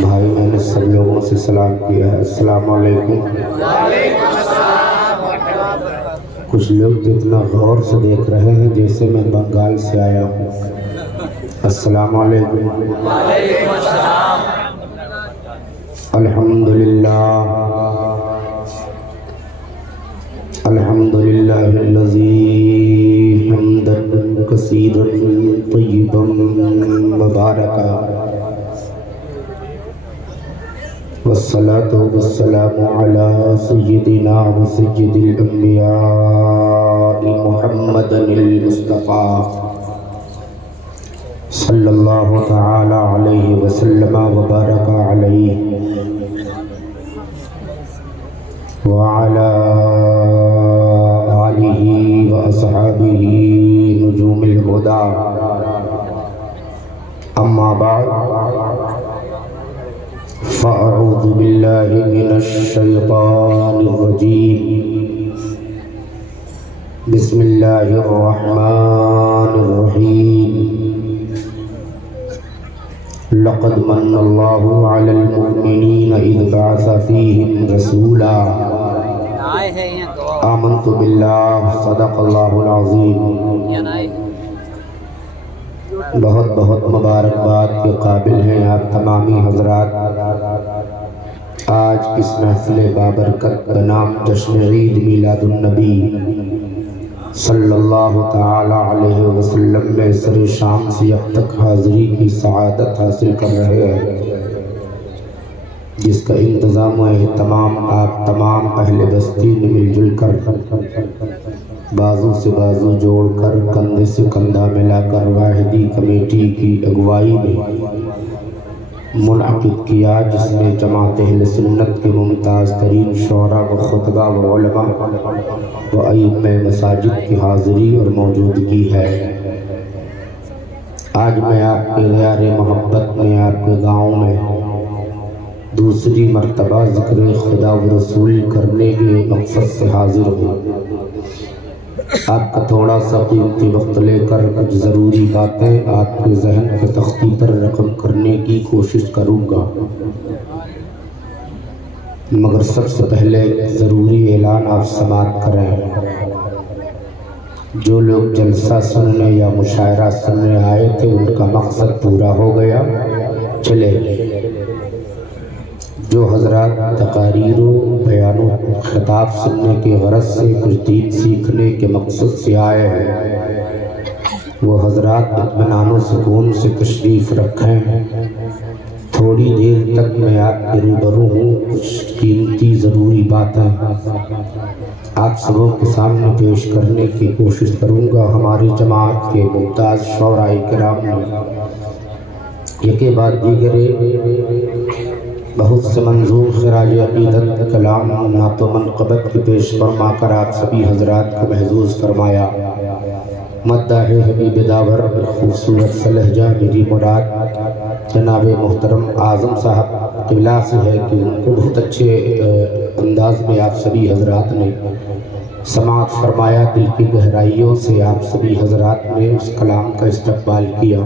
بھائی میں نے سب لوگوں سے سلام کیا ہے، السلام علیکم۔ کچھ لوگ تو اتنا غور سے دیکھ رہے ہیں جیسے میں بنگال سے آیا ہوں۔ السلام علیکم۔ الحمدللہ الحمدللہ الذی حمدا کثیرا طیبا مبارکا والصلاة والسلام علی سیدنا و سید الانبیاء محمد المصطفیٰ صلی اللہ تعالی علیہ وسلم وبارک علیہ وعلى آلہ واصحابہ نجوم الہدى، اما بعد فاعوذ باللہ من الشیطان الرجیم، بسم اللہ الرحمن الرحیم۔ لقد من اللہ علی المؤمنین اذ بعث فیہم رسولا آمنت باللہ صدق اللہ العظیم۔ بہت بہت مبارکباد کے قابل ہیں آپ تمامی حضرات۔ آج اس محفل بابرکت بنام جشن عید میلاد النبی صلی اللہ تعالی علیہ وسلم میں سر شام سے اب تک حاضری کی سعادت حاصل کر رہے ہیں، جس کا انتظام و اہتمام آپ تمام اہل بستی نے مل جل کر بازو سے بازو جوڑ کر کندھے سے کندھا ملا کر واحدی کمیٹی کی اگوائی میں منعقد کیا، جس میں جماعت اہل سنت کے ممتاز ترین شعراء و خطبہ و علماء و ائمہ مساجد کی حاضری اور موجودگی ہے۔ آج میں آپ کے دیار محبت میں آپ کے گاؤں میں دوسری مرتبہ ذکر خدا و رسول کرنے کے مقصد سے حاضر ہوں۔ آپ کا تھوڑا سا قیمتی وقت لے کر کچھ ضروری باتیں آپ کے ذہن کے تختی پر رقم کرنے کی کوشش کروں گا، مگر سب سے پہلے ضروری اعلان آپ سماعت کریں۔ جو لوگ جلسہ سننے یا مشاعرہ سننے آئے تھے ان کا مقصد پورا ہو گیا، چلے۔ جو حضرات تقاریر و بیان و خطاب سننے کے غرض سے کچھ دین سیکھنے کے مقصد سے آئے ہیں، وہ حضرات اطمینان و سکون سے تشریف رکھیں۔ تھوڑی دیر تک میں آپ کے روبرو ہوں، کچھ قیمتی ضروری باتیں آپ سبوں کے سامنے پیش کرنے کی کوشش کروں گا۔ ہماری جماعت کے ممتاز شعراء کرام نے یکے بعد دیگرے بہت سے منظور خراج عقیدت کلام نعت و منقبت کے پیش فرما کر آپ سبھی حضرات کو محظوظ فرمایا۔ مداح حبیب داور خوبصورت سا لہجہ میری مراد جناب محترم اعظم صاحب قبلہ سے ہے کہ ان کو بہت اچھے انداز میں آپ سبھی حضرات نے سماعت فرمایا۔ دل کی گہرائیوں سے آپ سبھی حضرات نے اس کلام کا استقبال کیا۔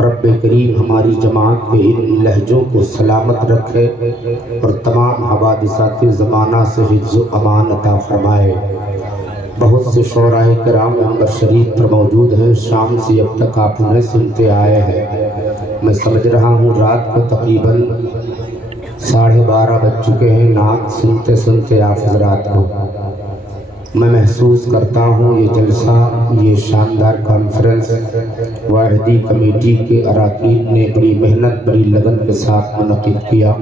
رب کریم ہماری جماعت کے ان لہجوں کو سلامت رکھے اور تمام حوادثات زمانہ سے حفظ و امان عطا فرمائے۔ بہت سے شعراء کرام منبر شریف پر موجود ہیں، شام سے اب تک آپ انہیں سنتے آئے ہیں۔ میں سمجھ رہا ہوں رات کو تقریباً 12:30 بج چکے ہیں نعت سنتے سنتے آپ حضرات کو۔ میں محسوس کرتا ہوں یہ جلسہ، یہ شاندار کانفرنس واحدی کمیٹی کے اراکین نے بڑی محنت بڑی لگن کے ساتھ منعقد کیا۔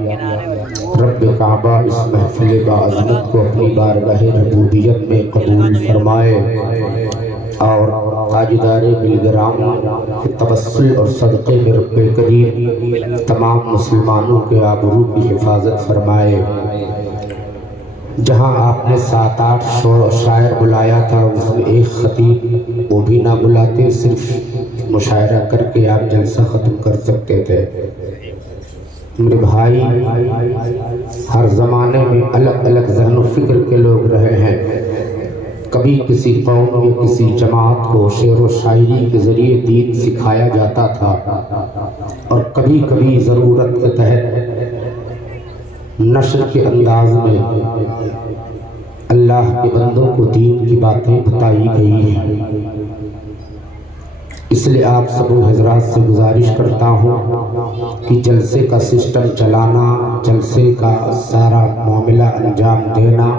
رب کعبہ اس محفل باعظمت کو اپنی بارگاہ ربوبیت میں قبول فرمائے اور تاجدار بلگرام کے توسل اور صدقے میں رب کریم تمام مسلمانوں کے آبرو کی حفاظت فرمائے۔ جہاں آپ نے 7-8 شاعر بلایا تھا، اس میں ایک خطیب وہ بھی نہ بلاتے، صرف مشاعرہ کر کے آپ جلسہ ختم کر سکتے تھے۔ میرے بھائی، ہر زمانے میں الگ الگ ذہن و فکر کے لوگ رہے ہیں۔ کبھی کسی قوم یا کسی جماعت کو شعر و شاعری کے ذریعے دین سکھایا جاتا تھا، اور کبھی کبھی ضرورت کے تحت نشر کے انداز میں اللہ کے بندوں کو دین کی باتیں بتائی گئی ہیں۔ اس لیے آپ سب حضرات سے گزارش کرتا ہوں کہ جلسے کا سسٹم چلانا، جلسے کا سارا معاملہ انجام دینا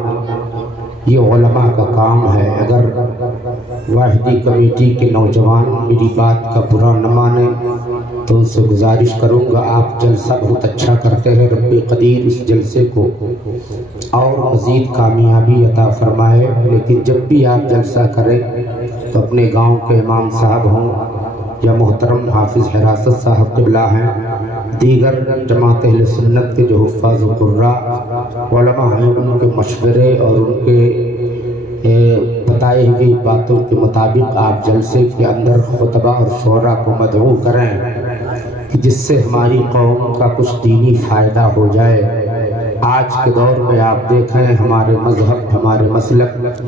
یہ علماء کا کام ہے۔ اگر واحدی کمیٹی کے نوجوان میری بات کا برا نہ مانیں تو ان سے گزارش کروں گا، آپ جلسہ بہت اچھا کرتے ہیں، رب قدیر اس جلسے کو اور مزید کامیابی عطا فرمائے۔ لیکن جب بھی آپ جلسہ کریں تو اپنے گاؤں کے امام صاحب ہوں یا محترم حافظ حراست صاحب قبلہ ہیں، دیگر جماعت اہل سنت کے جو حفاظ و قراء علماء ہیں، ان کے مشورے اور ان کے بتائی ہوئی باتوں کے مطابق آپ جلسے کے اندر خطبہ اور شعراء کو مدعو کریں کہ جس سے ہماری قوم کا کچھ دینی فائدہ ہو جائے۔ آج کے دور میں آپ دیکھیں ہمارے مذہب، ہمارے مسلک،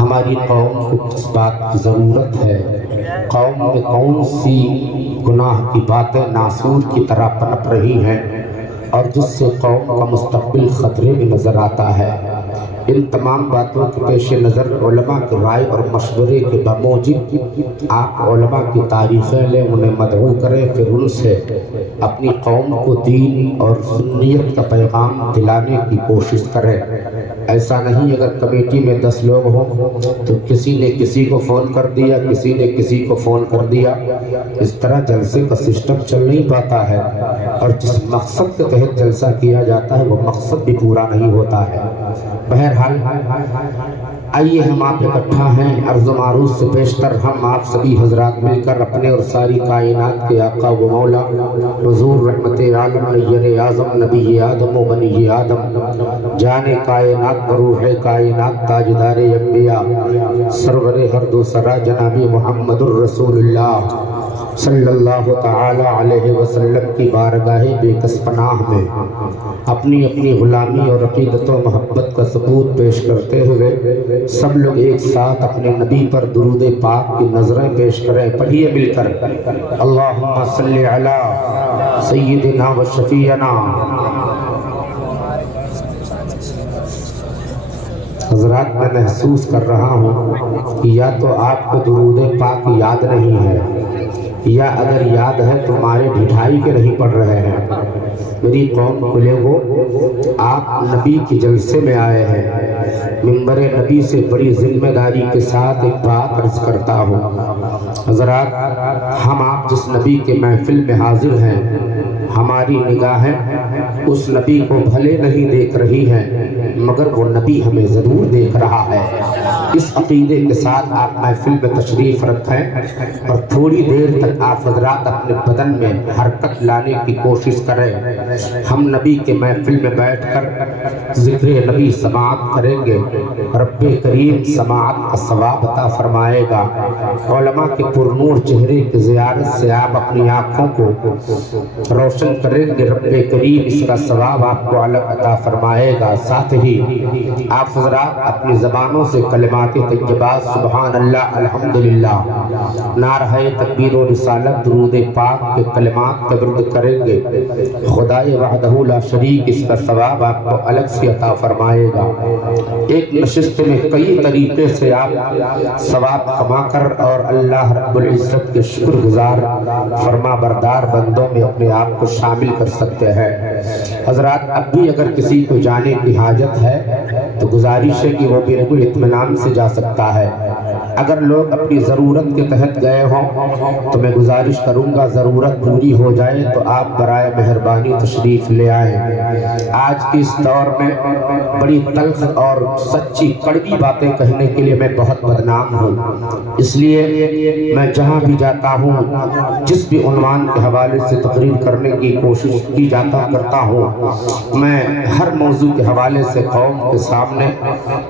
ہماری قوم کو کس بات کی ضرورت ہے، قوم میں کون سی گناہ کی باتیں ناسور کی طرح پنپ رہی ہیں اور جس سے قوم کا مستقبل خطرے میں نظر آتا ہے۔ ان تمام باتوں کے پیش نظر علماء کی رائے اور مشورے کے بموجب آپ علماء کی تعریفیں لیں، انہیں مدعو کریں، پھر ان سے اپنی قوم کو دین اور سنیت کا پیغام دلانے کی کوشش کریں۔ ایسا نہیں اگر کمیٹی میں 10 لوگ ہوں تو کسی نے کسی کو فون کر دیا، کسی نے کسی کو فون کر دیا، اس طرح جلسے کا سسٹم چل نہیں پاتا ہے، اور جس مقصد کے تحت جلسہ کیا جاتا ہے وہ مقصد بھی پورا نہیں ہوتا ہے۔ بہرحال آئیے ہم آپ اکٹھا ہیں، عرض و معروض سے بیشتر ہم آپ سبھی حضرات مل کر اپنے اور ساری کائنات کے آقا و مولا حضور رحمت عالم نیر اعظم نبی آدم و بنی آدم جان کائنات و روح کائنات تاجدار انبیاء سرور ہر دو سرا جناب محمد الرسول اللہ صلی اللہ تعالی علیہ وسلم کی بارگاہ بے کس پناہ میں اپنی اپنی غلامی اور عقیدت و محبت کا ثبوت پیش کرتے ہوئے سب لوگ ایک ساتھ اپنے نبی پر درود پاک کی نظریں پیش کریں۔ پڑھیے مل کر، اللہم صلی علی سیدنا و شفیعنا۔ حضرات میں محسوس کر رہا ہوں کہ یا تو آپ کو درود پاک یاد نہیں ہے، یا اگر یاد ہے تو ہمارے ڈھائی کے نہیں پڑھ رہے ہیں۔ میری قوم کو لوگو، آپ نبی کی جلسے میں آئے ہیں، منبر نبی سے بڑی ذمہ داری کے ساتھ ایک بات عرض کرتا ہوں۔ حضرات، ہم آپ جس نبی کے محفل میں حاضر ہیں، ہماری نگاہیں اس نبی کو بھلے نہیں دیکھ رہی ہیں مگر وہ نبی ہمیں ضرور دیکھ رہا ہے۔ اس عقیدے کے ساتھ آپ محفل میں تشریف رکھیں اور تھوڑی دیر تک آپ حضرات اپنے بدن میں حرکت لانے کی کوشش کریں۔ ہم نبی کے محفل میں بیٹھ کر ذکر نبی سماعت کریں گے، رب کریم سماعت کا ثواب عطا فرمائے گا۔ علماء کے پرنور چہرے کی زیارت سے آپ اپنی آنکھوں کو روشن کریں گے، رب کریم اس کا ثواب آپ کو الگ عطا فرمائے گا۔ ساتھ ہی آپ حضرات اپنی زبانوں سے کلمات طیبات سبحان اللہ، الحمدللہ، نعرہ تکبیر و رسالت، درود پاک کے کلمات کا ورد کریں گے۔ خدائے وحدہ لا شریک اس کا ثواب آپ کو الگ سے عطا فرمائے گا۔ ایک نشست میں کئی طریقے سے آپ ثواب کما کر اور اللہ رب العزت کے شکر گزار فرما بردار بندوں میں اپنے آپ کو شامل کر سکتے ہیں۔ حضرات، اب بھی اگر کسی کو جانے کی حاجت ہے تو گزارش ہے کہ وہ بالکل اطمینان سے جا سکتا ہے۔ اگر لوگ اپنی ضرورت کے تحت گئے ہوں تو میں گزارش کروں گا ضرورت پوری ہو جائے تو آپ برائے مہربانی تشریف لے آئیں۔ آج کے اس دور میں بڑی تلخ اور سچی کڑوی باتیں کہنے کے لیے میں بہت بدنام ہوں، اس لیے میں جہاں بھی جاتا ہوں جس بھی عنوان کے حوالے سے تقریر کرنے کی کوشش کی جاتا کرتا ہوں میں ہر موضوع کے حوالے سے قوم کے سامنے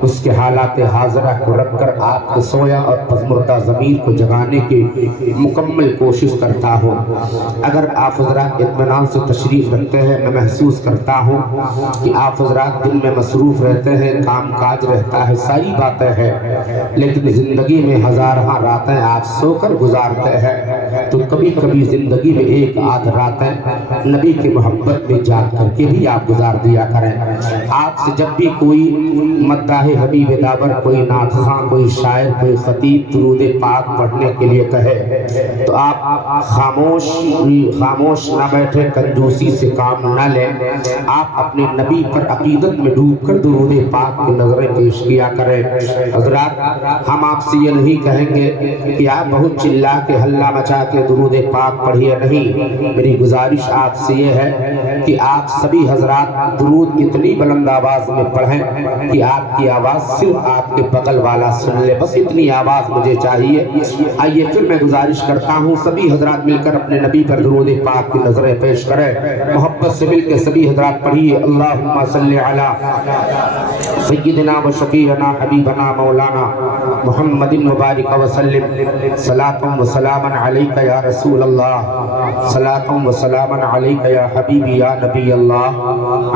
اس کے حالات حاضرہ کو رکھ کر آپ کے سویا اور پزمردہ ضمیر کو جگانے کی مکمل کوشش کرتا ہوں۔ اگر آپ حضرات اطمینان سے تشریف رکھتے ہیں، میں محسوس کرتا ہوں کہ آپ حضرات دن میں مصروف رہتے ہیں، کام کاج رہتا ہے، ساری باتیں ہیں، لیکن زندگی میں ہزارہ راتیں آپ سو کر گزارتے ہیں، تو کبھی کبھی زندگی میں ایک آدھ راتیں نبی کی محبت میں جاگ کر کے بھی آپ گزار دیا کریں۔ آپ سے جب بھی کوئی مداح حبیب داور، کوئی نعت خواں، کوئی شاعر، کوئی خطیب درود پاک پڑھنے کے لیے کہے تو آپ خاموش نہ بیٹھے، کنجوسی سے کام نہ لیں، آپ اپنے نبی پر عقیدت میں ڈوب کر درود پاک کی نظریں پیش کیا کریں۔ حضرات ہم آپ سے یہ نہیں کہیں گے کہ آپ بہت چلا کے ہلہ مچا کے درود پاک پڑھیے، نہیں، میری گزارش آپ سے یہ ہے کہ آپ سبھی حضرات درود اتنی بلند آواز میں پڑھیں کہ آپ کی آواز صرف آپ کے بغل والا سن لے، بس اتنی آواز مجھے چاہیے۔ آئیے پھر میں گزارش کرتا ہوں سبھی حضرات مل کر اپنے نبی پر درود پاک کی نظریں پیش کریں، محبت سے مل کے سبھی حضرات پڑھیے۔ اللہم صلی علی سیدنا و شفیعنا حبیبنا مولانا محمد مبارک وسلم، صلاۃ و سلام علیک یا رسول اللہ، صلاۃ و سلام علیک یا حبیبی یا نبی اللہ،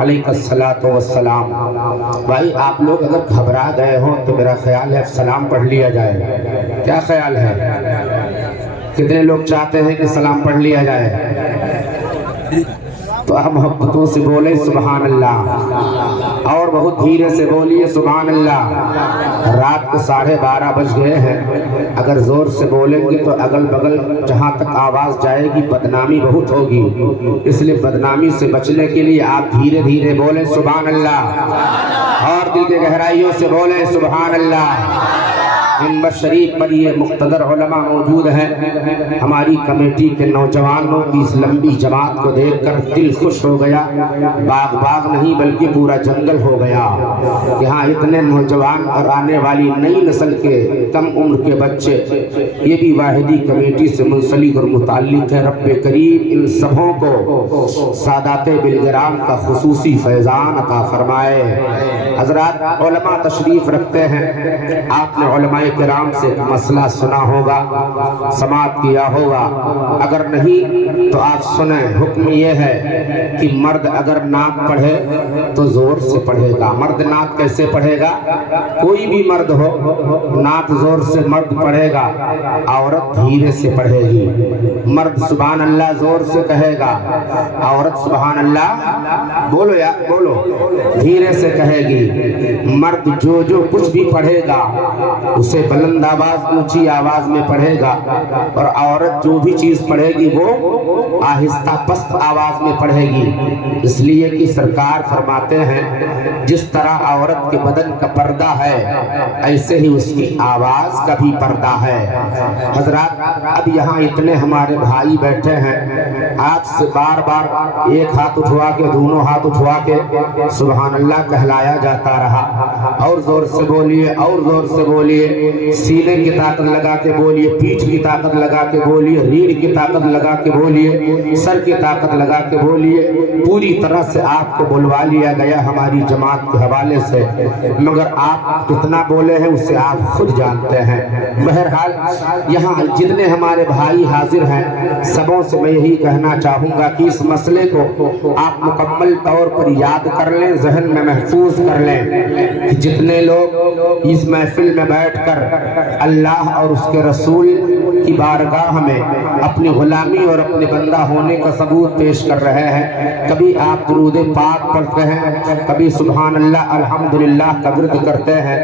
علیک الصلاۃ والسلام۔ بھائی آپ لوگ اگر گھبرا گئے ہوں تو میرا خیال ہے سلام پڑھ لیا جائے، کیا خیال ہے؟ کتنے لوگ چاہتے ہیں کہ سلام پڑھ لیا جائے؟ تو آپ محبتوں سے بولیں سبحان اللہ، اور بہت دھیرے سے بولیے سبحان اللہ۔ رات کو 12:30 بج گئے ہیں، اگر زور سے بولیں گے تو اگل بگل جہاں تک آواز جائے گی بدنامی بہت ہوگی، اس لیے بدنامی سے بچنے کے لیے آپ دھیرے دھیرے بولیں سبحان اللہ، اور دل کے گہرائیوں سے بولیں سبحان اللہ۔ منبر شریف پر یہ مقتدر علماء موجود ہیں، ہماری کمیٹی کے نوجوانوں کی اس لمبی جماعت کو دیکھ کر دل خوش ہو گیا، باغ نہیں بلکہ پورا جنگل ہو گیا۔ یہاں اتنے نوجوان اور آنے والی نئی نسل کے کم عمر کے بچے، یہ بھی واحدی کمیٹی سے منسلک اور متعلق ہے۔ رب کریم ان سبوں کو سادات بالگرام کا خصوصی فیضان عطا فرمائے۔ حضرات علماء تشریف رکھتے ہیں، آپ نے علماء کرام سے مسئلہ سنا ہوگا، سماعت کیا ہوگا، اگر نہیں تو آپ سنیں۔ حکم یہ ہے کہ مرد اگر نعت پڑھے تو زور سے پڑھے گا۔ مرد نعت کیسے پڑھے گا؟ کوئی بھی مرد ہو، نعت زور سے مرد پڑھے گا، عورت دھیرے سے پڑھے گی۔ مرد سبحان اللہ زور سے کہے گا، عورت سبحان اللہ بولو یا بولو دھیرے سے کہے گی۔ مرد جو کچھ بھی پڑھے گا اسے بلند آواز اونچی آواز میں پڑھے گا، اور عورت جو بھی چیز پڑھے گی وہ آہستہ پست آواز میں پڑھے گی۔ اس لیے کہ سرکار فرماتے ہیں جس طرح عورت کے بدن کا پردہ ہے ایسے ہی اس کی آواز کا بھی پردہ ہے۔ حضرات اب یہاں اتنے ہمارے بھائی بیٹھے ہیں، آپ سے بار بار ایک ہاتھ اٹھوا کے دونوں ہاتھ اٹھوا کے سبحان اللہ کہلایا جاتا رہا۔ اور زور سے بولیے، اور زور سے بولیے، سینے کی طاقت لگا کے بولیے، پیٹھ کی طاقت لگا کے بولیے، ریڑھ کی طاقت لگا کے بولیے، سر کی طاقت لگا کے بولیے۔ پوری طرح سے آپ کو بلوا لیا گیا ہماری جماعت کے حوالے سے، مگر آپ کتنا بولے ہیں اسے آپ خود جانتے ہیں۔ بہرحال یہاں جتنے ہمارے بھائی حاضر ہیں سبوں سے میں یہی کہنا چاہوں گا کہ اس مسئلے کو آپ مکمل طور پر یاد کر لیں، ذہن میں محفوظ کر لیں کہ جتنے لوگ اس محفل میں بیٹھ کر اللہ اور اس کے رسول کی بارگاہ میں اپنی غلامی اور اپنے بندہ ہونے کا ثبوت پیش کر رہے ہیں، کبھی آپ درود پاک پڑھتے ہیں، کبھی سبحان اللہ الحمدللہ کا ورد کرتے ہیں،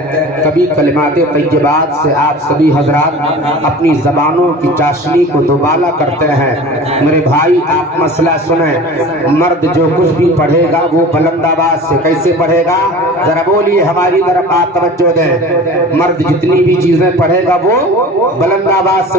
کبھی کلمات طیبات سے آپ سبھی حضرات اپنی زبانوں کی چاشنی کو دوبالا کرتے ہیں۔ میرے بھائی آپ مسئلہ سنیں، مرد جو کچھ بھی پڑھے گا وہ بلند آواز سے کیسے پڑھے گا؟ ذرا بولیے، ہماری طرف آپ توجہ دیں۔ مرد جتنی بھی چیزیں پڑھے گا وہ بلند آواز سے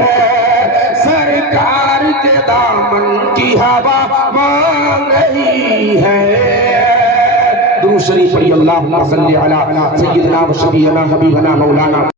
ہے سرکار کے دامن کی ہوا مان رہی ہے درود شریف پڑھی اللہم صلی علی سیدنا و شفیعنا حبیبنا مولانا